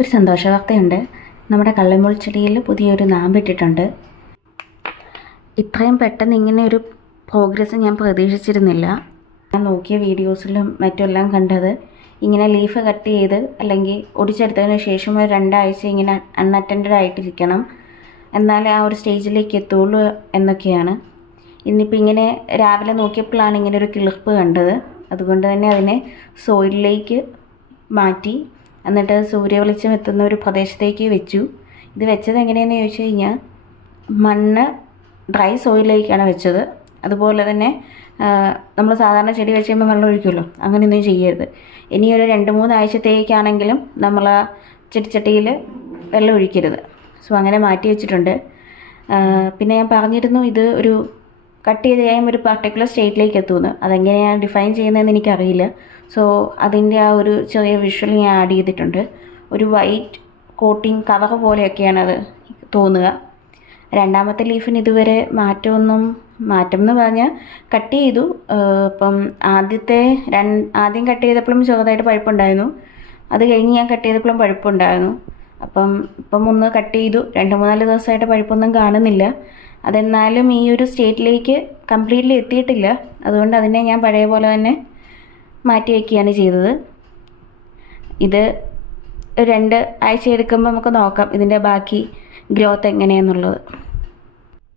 ഒരു സന്തോഷ വാർത്തയുണ്ട്. നമ്മുടെ കള്ളിമുൾ ചെടിയിൽ പുതിയൊരു നാമ്പിട്ടിട്ടുണ്ട്. ഇത്രയും പെട്ടെന്ന് ഇങ്ങനെ ഒരു പ്രോഗ്രസ് ഞാൻ പ്രതീക്ഷിച്ചിരുന്നില്ല. ഞാൻ നോക്കിയ വീഡിയോസിലും മറ്റുമെല്ലാം കണ്ടത് ഇങ്ങനെ ലീഫ് കട്ട് ചെയ്ത് അല്ലെങ്കിൽ ഒടിച്ചെടുത്തതിന് ശേഷം ഒരു 2 ആഴ്ച ഇങ്ങനെ അൺഅറ്റൻഡഡ് ആയിട്ടിരിക്കണം, എന്നാലേ ആ ഒരു സ്റ്റേജിലേക്ക് എത്തുള്ളൂ എന്നൊക്കെയാണ്. ഇന്നിപ്പോൾ ഇങ്ങനെ രാവിലെ നോക്കിയപ്പോഴാണ് ഇങ്ങനെ ഒരു കിളിർപ്പ് കണ്ടത്. അതുകൊണ്ട് തന്നെ അതിനെ സോയിലിലേക്ക് മാറ്റി, എന്നിട്ട് സൂര്യവെളിച്ചം എത്തുന്ന ഒരു പ്രദേശത്തേക്ക് വെച്ചു. ഇത് വെച്ചത് എങ്ങനെയാണെന്ന് ചോദിച്ചു കഴിഞ്ഞാൽ മണ്ണ് ഡ്രൈ സോയിലിലേക്കാണ് വെച്ചത്. അതുപോലെ തന്നെ നമ്മൾ സാധാരണ ചെടി വെച്ച് കഴിയുമ്പോൾ വെള്ളം ഒഴിക്കുമല്ലോ, അങ്ങനെയൊന്നും ചെയ്യരുത്. ഇനി ഒരു 2-3 ആഴ്ചത്തേക്കാണെങ്കിലും നമ്മൾ ആ ചെടിച്ചട്ടിയിൽ വെള്ളം ഒഴിക്കരുത്. സോ അങ്ങനെ മാറ്റി വെച്ചിട്ടുണ്ട്. പിന്നെ ഞാൻ പറഞ്ഞിരുന്നു ഇത് ഒരു കട്ട് ചെയ്ത് കഴിയുമ്പോൾ ഒരു പർട്ടിക്കുലർ സ്റ്റേറ്റിലേക്ക് എത്തുമെന്ന്. അതെങ്ങനെയാണ് ഡിഫൈൻ ചെയ്യുന്നതെന്ന് എനിക്കറിയില്ല. സോ അതിൻ്റെ ആ ഒരു ചെറിയ വിഷ്വൽ ഞാൻ ആഡ് ചെയ്തിട്ടുണ്ട്. ഒരു വൈറ്റ് കോട്ടിങ് കവർ പോലെയൊക്കെയാണ് അത് തോന്നുക. രണ്ടാമത്തെ ലീഫിന് ഇതുവരെ മാറ്റം എന്ന് പറഞ്ഞാൽ കട്ട് ചെയ്തു. ഇപ്പം ആദ്യം കട്ട് ചെയ്തപ്പോഴും ചെറുതായിട്ട് പഴുപ്പുണ്ടായിരുന്നു. അത് കഴിഞ്ഞ് ഞാൻ കട്ട് ചെയ്തപ്പോഴും പഴുപ്പുണ്ടായിരുന്നു. ഇപ്പം ഒന്ന് കട്ട് ചെയ്തു. 2-3 ദിവസമായിട്ട് പഴുപ്പൊന്നും കാണുന്നില്ല. അതെന്നാലും ഈ ഒരു സ്റ്റേറ്റിലേക്ക് കംപ്ലീറ്റ്ലി എത്തിയിട്ടില്ല. അതുകൊണ്ട് അതിനെ ഞാൻ പഴയ പോലെ തന്നെ മാറ്റി വയ്ക്കുകയാണ് ചെയ്തത്. ഇത് 2 ആഴ്ച എടുക്കുമ്പോൾ നമുക്ക് നോക്കാം ഇതിൻ്റെ ബാക്കി ഗ്രോത്ത് എങ്ങനെയാണെന്നുള്ളത്.